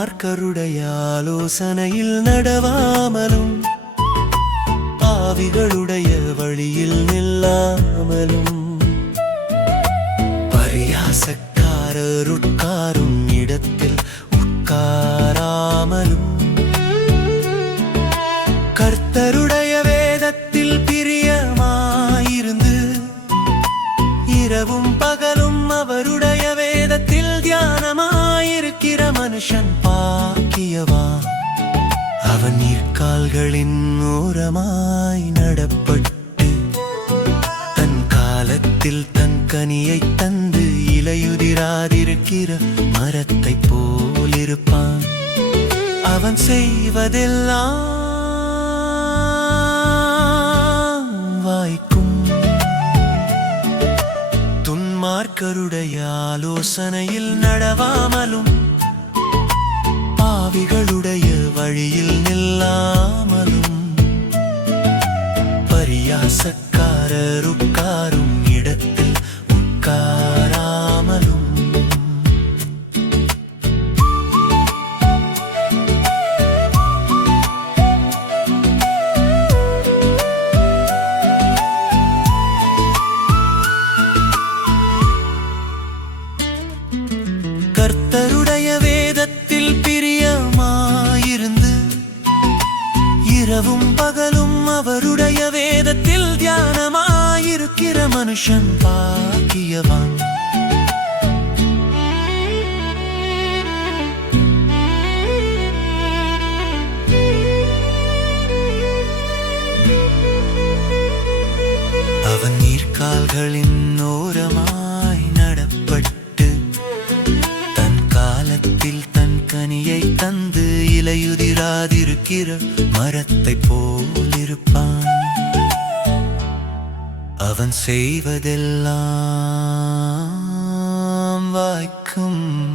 துன்மார்க்கருடைய ஆலோசனையில் நடவாமலும் பாவிகளுடைய வழியில் நில்லாமலும் பரியாசக்காரர் உட்காரும் இடத்தில் உட்காராமலும் கர்த்தருடைய வேதத்தில் பிரியமாயிருந்து இரவும் பகலும் அவருடைய வேதத்தில் தியானமாயிருக்கிற மனுஷன் பாக்கியவான். அவன் நீர்க்கால்களின் ஓரமாய் நடப்பட்டு தன் காலத்தில் தன் கனியை தந்து இலையுதிராதிருக்கிற மரத்தைப் போலிருப்பான். அவன் செய்வதெல்லாம் வாய்க்கும். துன்மார்க்கருடைய ஆலோசனையில் நடவாமலும் பாவிகளுடைய வழியில் நில்லாமலும் பரியாசக்காரர் உட்காரும் இடத்தில் உட்காராமலும் கர்த்தருடைய வேதத்தில் பிரியமாயிருந்து இரவும் பகலும் அவருடைய வேதத்தில் தியானமாயிருக்கிற மனுஷன் பாக்கியவான். அவன் நீர்க்கால்களின் ஓரமாய் நடப்பட்டு தன் காலத்தில் தன் கனியை தந்து இலையுதிராதிருக்கிற மரத்தைப் போலிருப்பான். அவன் செய்வதெல்லாம் வாய்க்கும்.